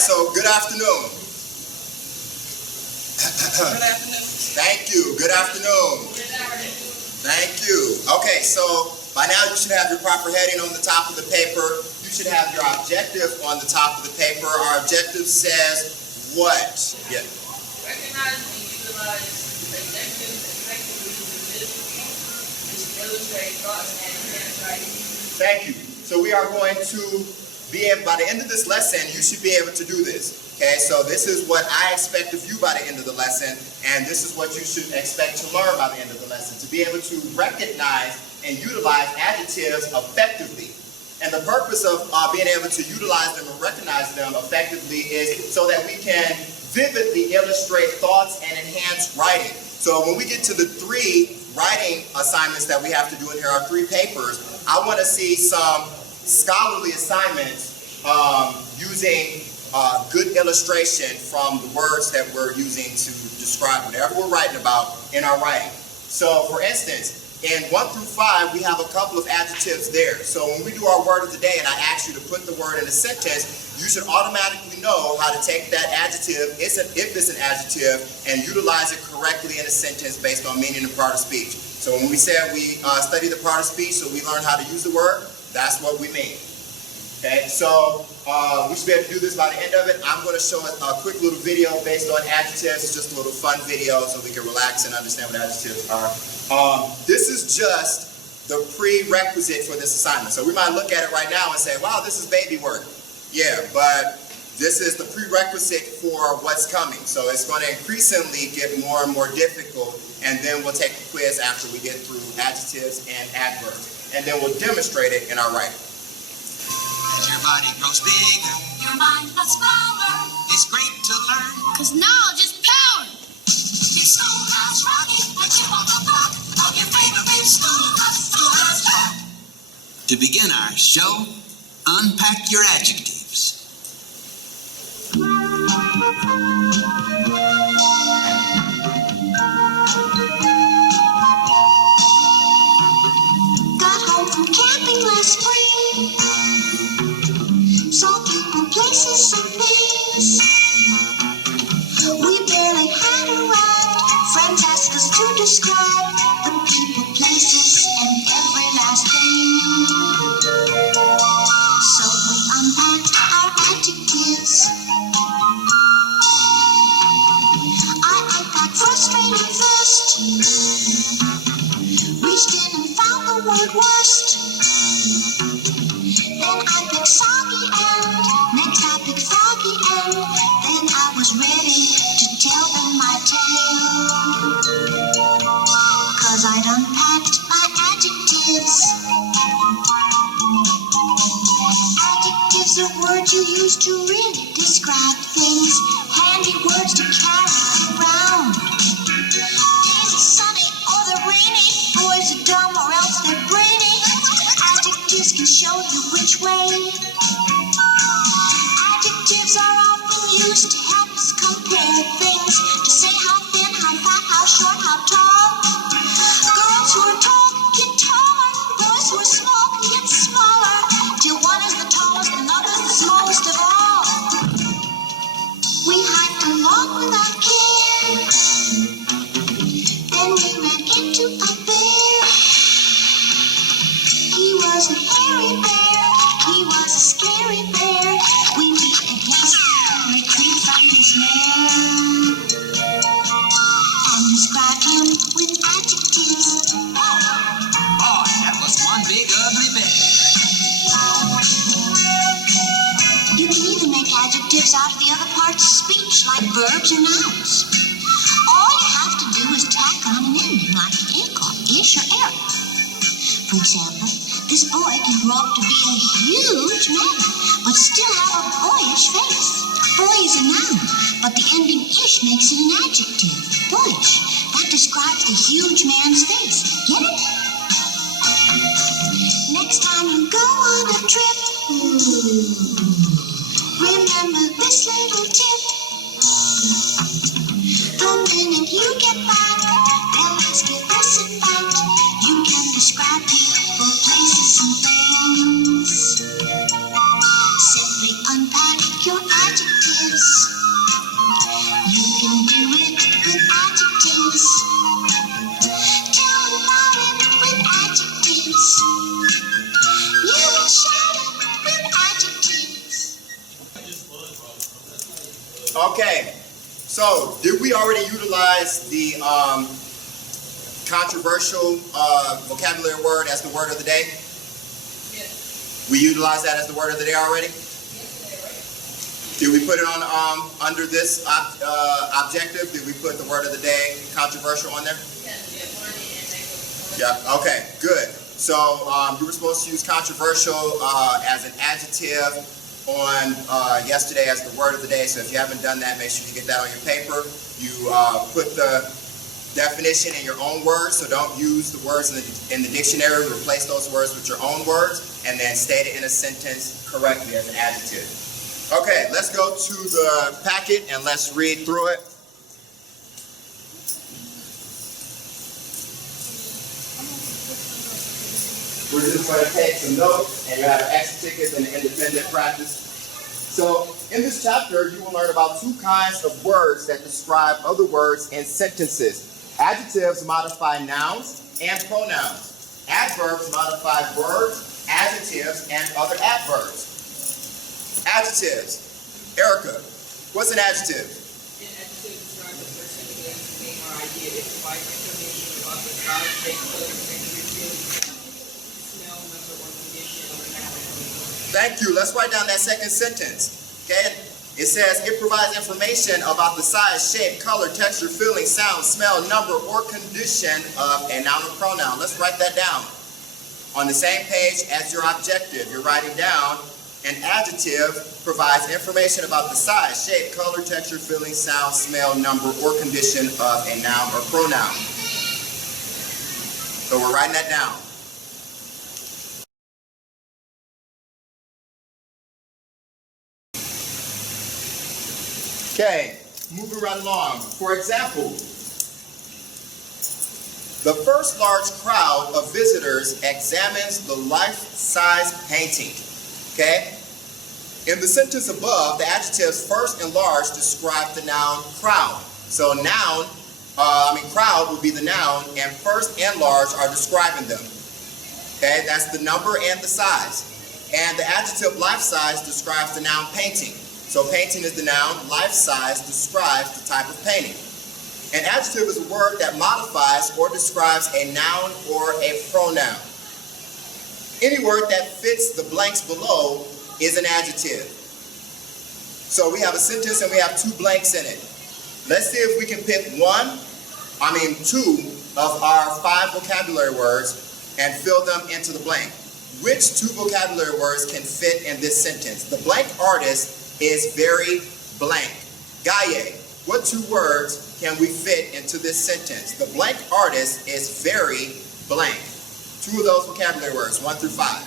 So good afternoon. Good afternoon. Thank you. Good afternoon. Thank you. Okay, so by now you should have your proper heading on the top of the paper. You should have your objective on the top of the paper. Our objective says what? Yeah. Recognize and utilize adjectives effectively to illustrate thoughts and enhance writing. Thank you. So we are going to be able, by the end of this lesson, you should be able to do this. Okay, so this is what I expect of you by the end of the lesson, and this is what you should expect to learn by the end of the lesson, to be able to recognize and utilize adjectives effectively. And the purpose of being able to utilize them and recognize them effectively is so that we can vividly illustrate thoughts and enhance writing. So when we get to the 3 writing assignments that we have to do in here, our 3 papers, I want to see some scholarly assignments using good illustration from the words that we're using to describe whatever we're writing about in our writing. So for instance, in 1 through 5, we have a couple of adjectives there. So when we do our word of the day and I ask you to put the word in a sentence, you should automatically know how to take that adjective, if it's an adjective, and utilize it correctly in a sentence based on meaning and part of speech. So when we said we study the part of speech, so we learn how to use the word, that's what we mean. Okay, so we should be able to do this by the end of it. I'm going to show a quick little video based on adjectives. It's just a little fun video so we can relax and understand what adjectives are. This is just the prerequisite for this assignment. So we might look at it right now and say, wow, this is baby work. Yeah, but this is the prerequisite for what's coming. So it's going to increasingly get more and more difficult, and then we'll take a quiz after we get through adjectives and adverbs. And then we'll demonstrate it in our writing. As your body grows bigger, your mind gets smaller. It's great to learn, 'cause knowledge is power. It's Schoolhouse Rocket, put you on the block of your favorite schoolhouse rock. To begin our show, unpack your adjectives. Got home from camping last spring. Saw people, places, and things we barely had arrived. Friends asked us to describe the people, places, and every last thing. So we unpacked our adjectives. I got frustrated first. Reached in and found the word worst. Then I picked soggy and next I picked foggy and then I was ready to tell them my tale. 'Cause I'd unpacked my adjectives. Adjectives are words you use to really describe things. Handy words to carry around. Days are sunny or they're rainy. Boys are dumb or else they're brainy. Adjectives can show you which way. Adjectives are often used to help us compare things. To say how thin, how fat, how short, how tall. Girls who are tall get taller. Boys who are small get smaller. Till one is the tallest and another's the smallest of all. We hiked along without care. Then we ran into a bear. He was a hairy bear. He was a scary bear. We meet in haste and retreat from his snare. And describe him with adjectives. Boy, that was one big ugly bear. You can even make adjectives out of the other parts of speech, like verbs or nouns. All you have to do is tack on an ending, like ick or ish or er. For example, this boy can grow up to be a huge man, but still have a boyish face. Boy is a noun, but the ending ish makes it an adjective, boyish. That describes the huge man's face. Get it? Next time you go on a trip, remember this little tip. The minute you get back, they'll ask you this in fact. You can describe people, places, and things. Simply unpack your adjectives. adjectives. You can do it with adjectives. Tell about it with adjectives. You will shout it with adjectives. Okay, so did we already utilize the controversial vocabulary word as the word of the day? Yes. We utilized that as the word of the day already? Did we put it on under this objective? Did we put the word of the day controversial on there? Yeah, okay, good. So you were supposed to use controversial as an adjective on yesterday as the word of the day. So if you haven't done that, make sure you get that on your paper. You put the definition in your own words, so don't use the words in the dictionary. Replace those words with your own words, and then state it in a sentence correctly as an adjective. Okay, let's go to the packet and let's read through it. We're just going to take some notes, and you have an extra ticket and an independent practice. So, in this chapter, you will learn about two kinds of words that describe other words in sentences. Adjectives modify nouns and pronouns. Adverbs modify verbs, adjectives, and other adverbs. Adjectives. Erica, what's an adjective? An adjective describes a person, place, name, or idea. It provides information about the size, shape, color, texture, feeling, smell, number, or condition of an animal. Thank you. Let's write down that second sentence. Okay? It says it provides information about the size, shape, color, texture, feeling, sound, smell, number, or condition of a noun or pronoun. Let's write that down. On the same page as your objective, you're writing down an adjective provides information about the size, shape, color, texture, feeling, sound, smell, number, or condition of a noun or pronoun. So we're writing that down. Okay, moving right along. For example, the first large crowd of visitors examines the life-size painting. Okay? In the sentence above, the adjectives first and large describe the noun crowd. So crowd would be the noun, and first and large are describing them. Okay, that's the number and the size. And the adjective life-size describes the noun painting. So painting is the noun, life-size describes the type of painting. An adjective is a word that modifies or describes a noun or a pronoun. Any word that fits the blanks below is an adjective. So we have a sentence and we have two blanks in it. Let's see if we can pick two of our 5 vocabulary words and fill them into the blank. Which 2 vocabulary words can fit in this sentence? The blank artist is very blank. Gaye, what 2 words can we fit into this sentence? The blank artist is very blank. 2 of those vocabulary words, 1 through 5.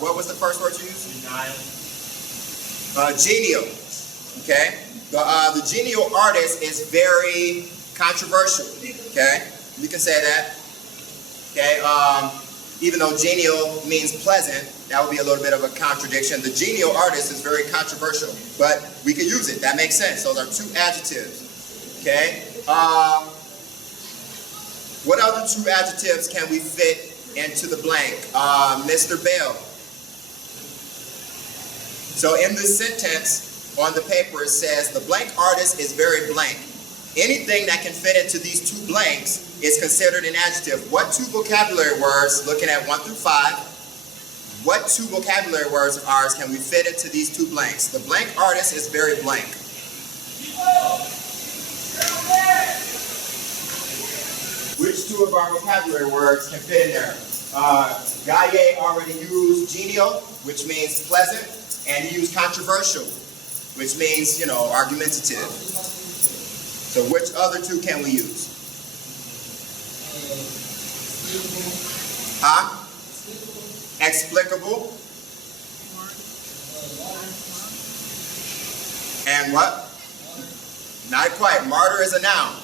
What was the first word you used? Genial. Okay. The genial artist is very controversial. Okay. You can say that. Okay. Even though genial means pleasant, that would be a little bit of a contradiction. The genial artist is very controversial, but we can use it. That makes sense. Those are 2 adjectives. Okay. What other 2 adjectives can we fit into the blank? Mr. Bell. So in this sentence on the paper it says the blank artist is very blank. Anything that can fit into these 2 blanks is considered an adjective. What 2 vocabulary words, looking at 1 through 5, what 2 vocabulary words of ours can we fit into these 2 blanks? The blank artist is very blank. Which 2 of our vocabulary words can fit in there? Gaye already used genial, which means pleasant, and he used controversial, which means, argumentative. So which other 2 can we use? Explicable. And what? Not quite. Martyr is a noun.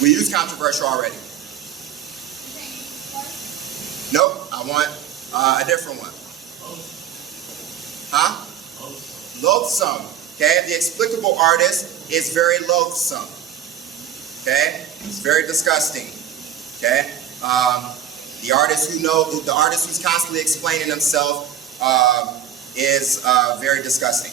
We used controversial already. Nope, I want a different one. Huh? Loathsome. Okay, the explicable artist is very loathsome. Okay, it's very disgusting. Okay, the artist who's constantly explaining himself is very disgusting.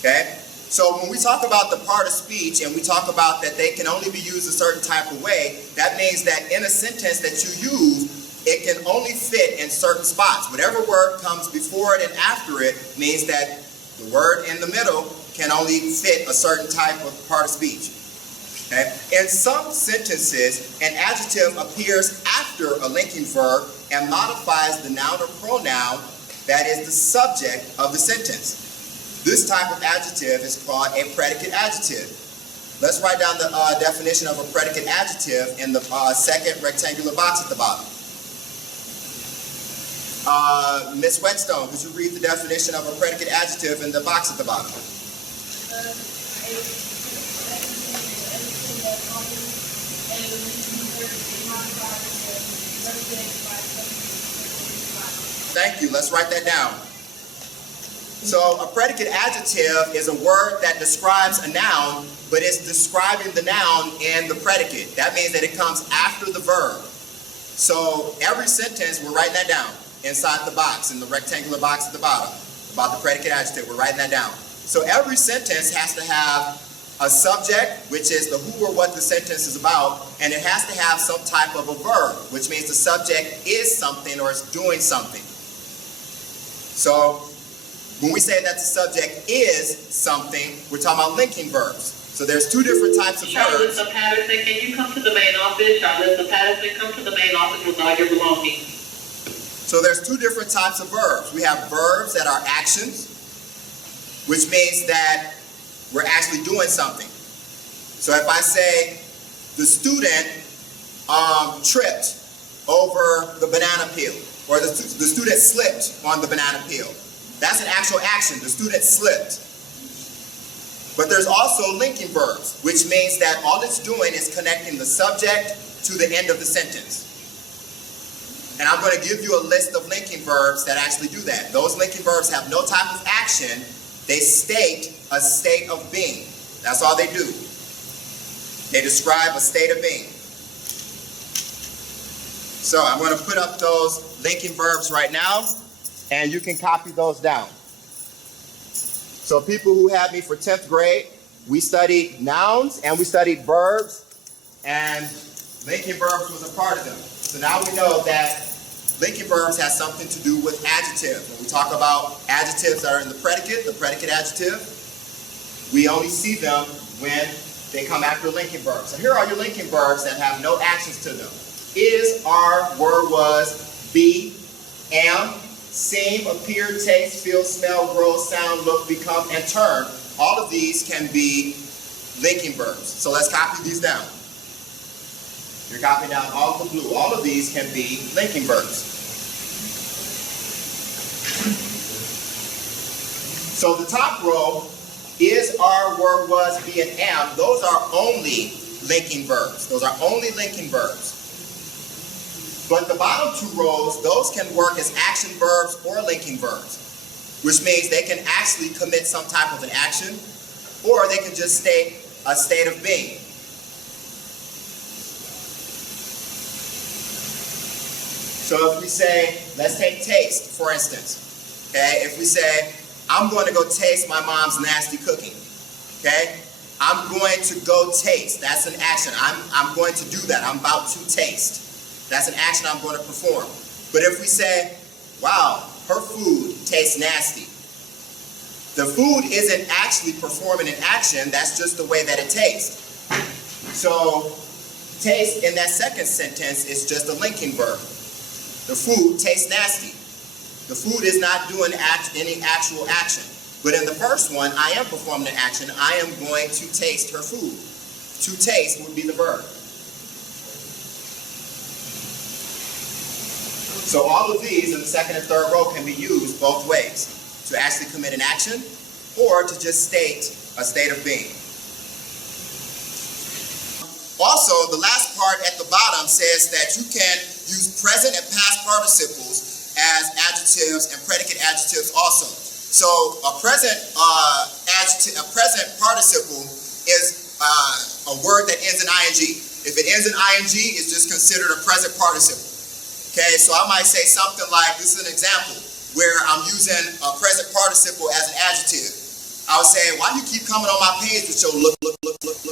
Okay, so when we talk about the part of speech and we talk about that they can only be used a certain type of way, that means that in a sentence that you use, it can only fit in certain spots. Whatever word comes before it and after it means that the word in the middle can only fit a certain type of part of speech. Okay? In some sentences, an adjective appears after a linking verb and modifies the noun or pronoun that is the subject of the sentence. This type of adjective is called a predicate adjective. Let's write down the definition of a predicate adjective in the second rectangular box at the bottom. Ms. Whetstone, could you read the definition of a predicate adjective in the box at the bottom? Thank you. Let's write that down. So a predicate adjective is a word that describes a noun, but it's describing the noun and the predicate. That means that it comes after the verb. So every sentence, we're writing that down inside the box, in the rectangular box at the bottom, about the predicate adjective. We're writing that down. So every sentence has to have a subject, which is the who or what the sentence is about, and it has to have some type of a verb, which means the subject is something or is doing something. So when we say that the subject is something, we're talking about linking verbs. So there's two different types of verbs. Charlotte Patterson, can you come to the main office? Charlotte Patterson, come to the main office with all your belongings. So there's two different types of verbs. We have verbs that are actions, which means that we're actually doing something. So if I say the student tripped over the banana peel, or the student slipped on the banana peel, that's an actual action. The student slipped. But there's also linking verbs, which means that all it's doing is connecting the subject to the end of the sentence. And I'm going to give you a list of linking verbs that actually do that. Those linking verbs have no type of action. They state a state of being. That's all they do. They describe a state of being. So I'm going to put up those linking verbs right now, and you can copy those down. So people who had me for 10th grade, we studied nouns and we studied verbs, and linking verbs was a part of them. So now we know that linking verbs has something to do with adjectives. When we talk about adjectives that are in the predicate adjective, we only see them when they come after linking verbs. So here are your linking verbs that have no actions to them. Is, are, were, was, be, am, seem, appear, taste, feel, smell, grow, sound, look, become, and turn. All of these can be linking verbs. So let's copy these down. You're copying down all of the blue. All of these can be linking verbs. So the top row, is, are, were, was, be, and am, those are only linking verbs. Those are only linking verbs. But the bottom two rows, those can work as action verbs or linking verbs, which means they can actually commit some type of an action, or they can just state a state of being. So if we say, let's take taste, for instance. Okay, if we say, I'm going to go taste my mom's nasty cooking. Okay, I'm going to go taste. That's an action. I'm going to do that. I'm about to taste. That's an action I'm going to perform. But if we say, wow, her food tastes nasty, the food isn't actually performing an action. That's just the way that it tastes. So taste in that second sentence is just a linking verb. The food tastes nasty. The food is not doing any actual action. But in the first one, I am performing an action. I am going to taste her food. To taste would be the verb. So all of these in the second and third row can be used both ways. to actually commit an action, or to just state a state of being. Also, the last part at the bottom says that you can use present and past participles as adjectives and predicate adjectives also. So a present participle is a word that ends in ing. If it ends in ing, it's just considered a present participle. Okay, so I might say something like, this is an example where I'm using a present participle as an adjective. I would say, why do you keep coming on my page with your look,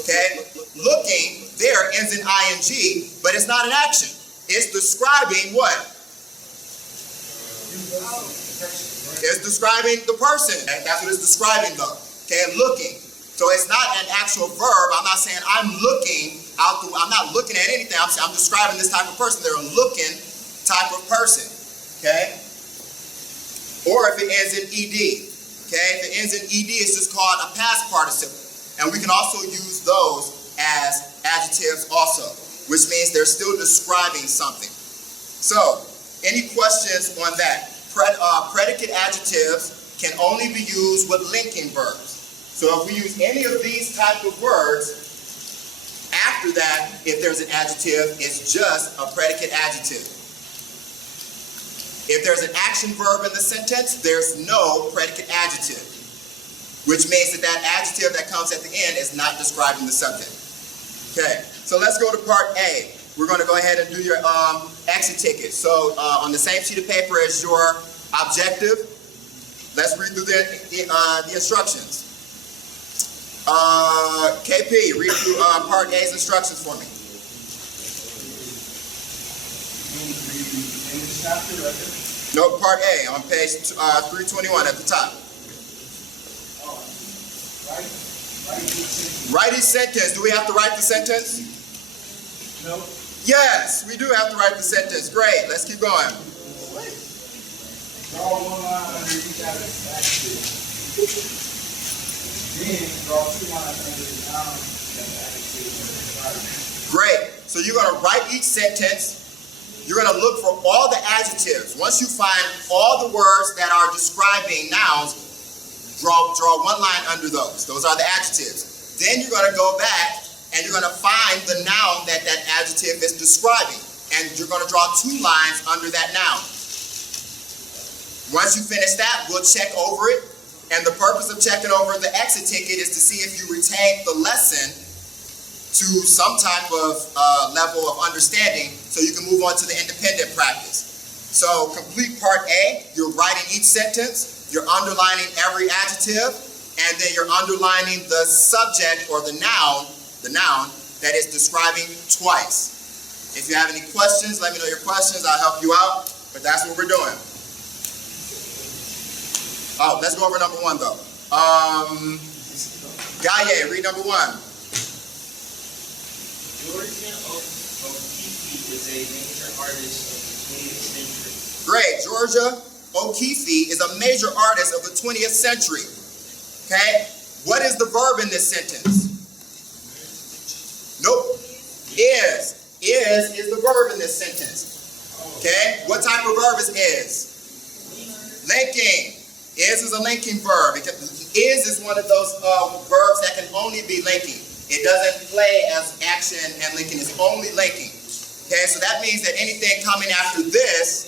okay? Looking there ends in ing, but it's not an action. It's describing what? It's describing the person. That's what it's describing though. Okay, looking. So it's not an actual verb. I'm not saying I'm looking out I'm not looking at anything. I'm describing this type of person. They're a looking type of person. Okay? Or if it ends in ed. Okay, if it ends in ed, it's just called a past participle. And we can also use those as adjectives also, which means they're still describing something. So, any questions on that? Predicate adjectives can only be used with linking verbs. So if we use any of these type of words, after that, if there's an adjective, it's just a predicate adjective. If there's an action verb in the sentence, there's no predicate adjective, which means that that adjective that comes at the end is not describing the subject. Okay, so let's go to part A. We're going to go ahead and do your exit ticket. So on the same sheet of paper as your objective, let's read through the instructions. KP, read through part A's instructions for me. No, part A on page 321 at the top. Write each sentence. Do we have to write the sentence? No. Yes, we do have to write the sentence. Great. Let's keep going. Draw one line under each adjective. Then draw two lines under the noun and the adjective. Great. So you're going to write each sentence. You're going to look for all the adjectives. Once you find all the words that are describing nouns, draw one line under those. Those are the adjectives. Then you're going to go back and you're going to find the noun that that adjective is describing. And you're going to draw two lines under that noun. Once you finish that, we'll check over it. And the purpose of checking over the exit ticket is to see if you retained the lesson to some type of level of understanding so you can move on to the independent practice. So complete part A, you're writing each sentence, you're underlining every adjective, and then you're underlining the subject or the noun that is describing twice. If you have any questions, let me know your questions. I'll help you out, but that's what we're doing. Oh, let's go over number one though. Gaye, read number one. Georgia O'Keeffe is a major artist of the 20th century. Great. Georgia O'Keeffe is a major artist of the 20th century. Okay? What is the verb in this sentence? Nope. Is. Is the verb in this sentence. Okay? What type of verb is? Linking. Is a linking verb. Is one of those verbs that can only be linking. It doesn't play as action and linking. It's only linking. Okay, so that means that anything coming after this,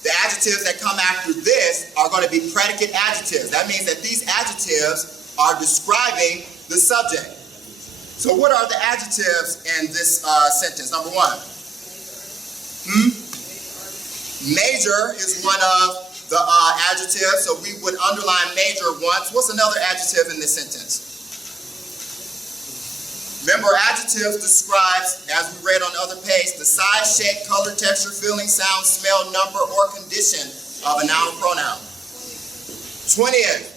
the adjectives that come after this are going to be predicate adjectives. That means that these adjectives are describing the subject. So what are the adjectives in this sentence? Number one. Major is one of the adjectives, so we would underline major once. What's another adjective in this sentence? Remember, adjectives describes, as we read on the other page, the size, shape, color, texture, feeling, sound, smell, number, or condition of a noun or pronoun. 20th,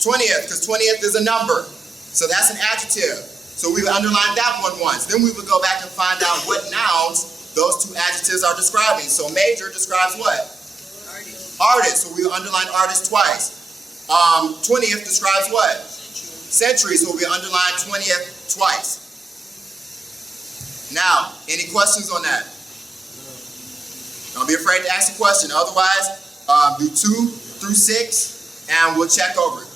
because 20th is a number. So that's an adjective. So we would underline that one once. Then we would go back and find out what nouns those two adjectives are describing. So major describes what? Artist. So we would underline artist twice. 20th describes what? Century. So we underline 20th twice. Now, any questions on that? Don't be afraid to ask a question. Otherwise, do 2 through 6 and we'll check over it.